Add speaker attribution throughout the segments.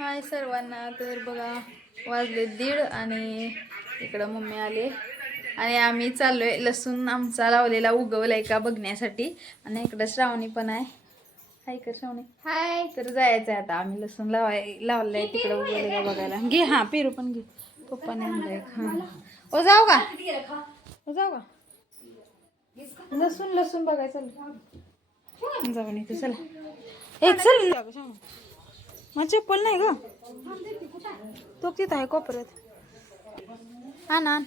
Speaker 1: हाय सर्वांना. तर बघा वाजले दीड आणि इकडं मम्मी आले. आणि आम्ही चाललोय. लसूण आमचा लावलेला उगवलाय का बघण्यासाठी. आणि इकडं श्रावणी पण आहे. हाय कर श्रावणी. हाय. तर जायचं आहे आता. आम्ही लसूण लावाय लावलंय तिकडं उगवलंय का बघायला. घे हा पेरू पण घे. पप्पाने आणलंय. हा. ओ जाऊ का? ओ जाऊ का? लसूण लसूण बघायचं जाऊ नाही चला. एक चल. मग चप्पल नाही ग. तो तिथं आहे कोपऱ्यात. हा ना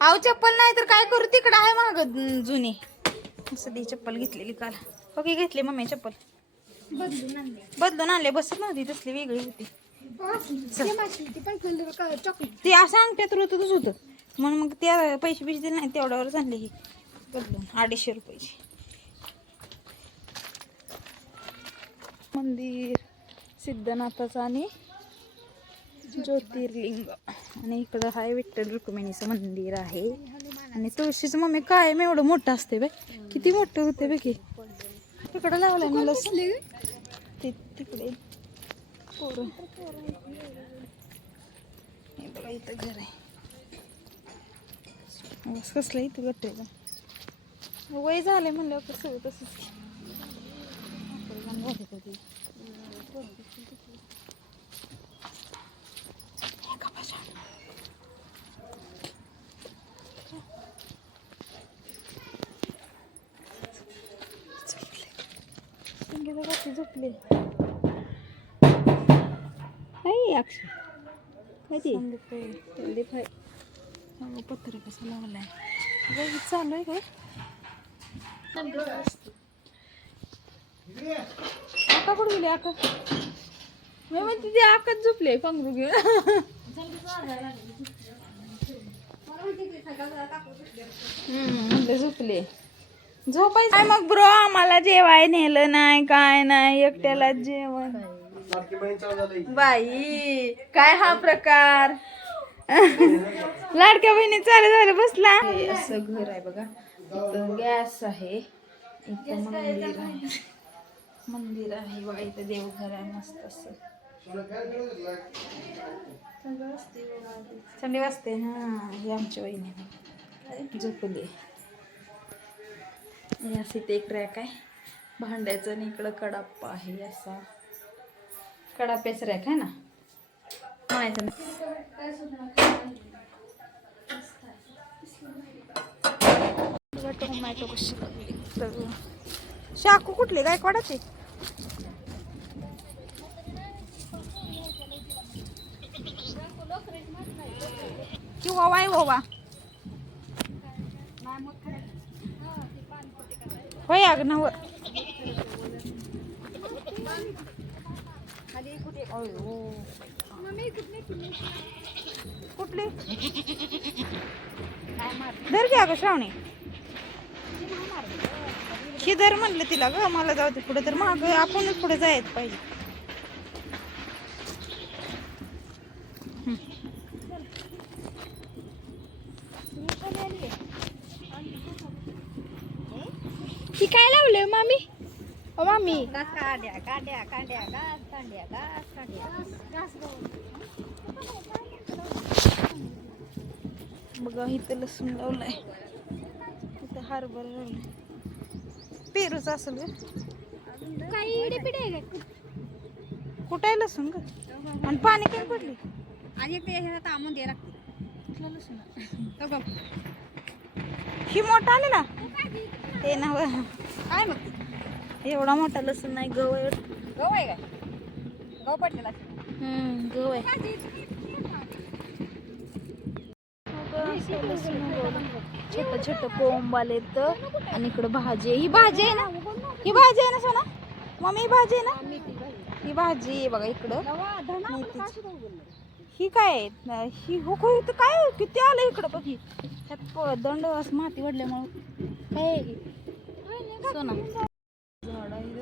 Speaker 1: आव चप्पल नाही तर काय करू? तिकडं आहे माग जुनी. असं ती चप्पल घेतलेली काल. हो ओके घेतली मम्मी चप्पल? बदलून आणले बसत नव्हती तसली वेगळी होती. ती असं अंगठ्यात होतच होतं. म्हणून मग त्या पैसे बिसे दिले नाही तेवढ्यावरच आणले ही. बदलून अडीचशे रुपयाची. मंदिर. सिद्धनाथाचं आणि ज्योतिर्लिंग. आणि इकडं हाय विठ्ठल रुक्मिणीचं मंदिर आहे. आणि तुळशीचं मम्मी कायम एवढं मोठं असते बे किती मोठं होते बे की. तिकडं लावलंय मला ते तिकडे. पोरं. बघा इथं घर आहे. कसलं इथं गट्टेला वय झालंय म्हणलं कसं तसंच. झोपले. पत्र कसं लावलाय चालू आहे काय आका कुठे गेली आका. मी म्हणते ते आकाच झोपले पंगरू घेऊन म्हणलं झोपले. झोपायचं काय मग ब्रो आम्हाला जेवाय नेलं नाही काय नाही एकट्याला जेवण. बाई काय हा प्रकार? लाडक्या बहिणी चालू झालं बसला. हे असं घर आहे बघा. गॅस आहे. इथं मंदिर आहे मंदिर आहे बघा इथं देवघर आहे मस्त असं. थंडी वाजते हा हे आमची वहिनी. झोपली. हे असं इथे एक रॅक आहे. भांड्याचं आणि इकडं कडाप्पा आहे असा. कडाप्याच रॅक आहे ना? माहिती ना. टोमॅटो कशी लागली? तर शाकू कुठले? गायकवाडाची किंवा वाय ओवा होय अग नव कुठली? धर घ्या अगं श्रावणी. ही धर म्हणलं तिला ग मला जाऊ दे पुढे तर माग आपणच पुढे जायचं पाहिजे. ही काय लावले मामी? ओ मामी.
Speaker 2: काड्या काड्या काड्या घास काड्या घास काड्या
Speaker 1: बघा इथं लसूण लावलाय. इथं हरभरा लावलाय. पेरूच असेल
Speaker 2: आहे का?
Speaker 1: कुठं आहे लसूण ग? आणि पाणी काय पडली?
Speaker 2: आणि ते तामून दे लागते
Speaker 1: कुठला लसूण ही मोठा आले ना? ते ना
Speaker 2: काय मग?
Speaker 1: एवढा मोठा लसूण नाही गव आहे.
Speaker 2: गहू आहे काय? गहू पडलेला
Speaker 1: हम्म गव आहे. छोट छोट कोंब आले तर. आणि इकडं भाजी आहे. ही भाजी आहे ना? ही भाजी आहे ना सोना? मम्मी ही भाजी आहे ना? ही भाजी आहे बघा इकडं. ही काय आहे? ही हो हो, इथं काय किती आलं इकडं बघ ही. त्यात दंड असं माती वडल्यामुळं काय सोना.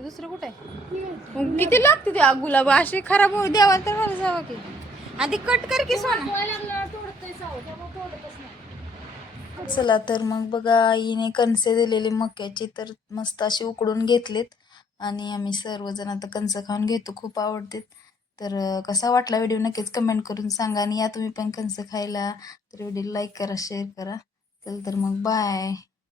Speaker 1: दुसरं कुठं आहे? किती लागते त्या गुलाब अशी खराब होऊ द्यावा तर मला जावं की. आधी कट कर की सोना. चला तर मग बघा आईने कणसे दिलेले मक्याची तर मस्त अशी उकडून घेतलेत. आणि आम्ही सर्वजण आता कणसं खाऊन घेतो खूप आवडतेत. तर कसा वाटला व्हिडिओ नक्कीच कमेंट करून सांगा आणि या तुम्ही पण कणसं खायला. तर व्हिडिओ लाईक करा शेअर करा. चल तर मग बाय.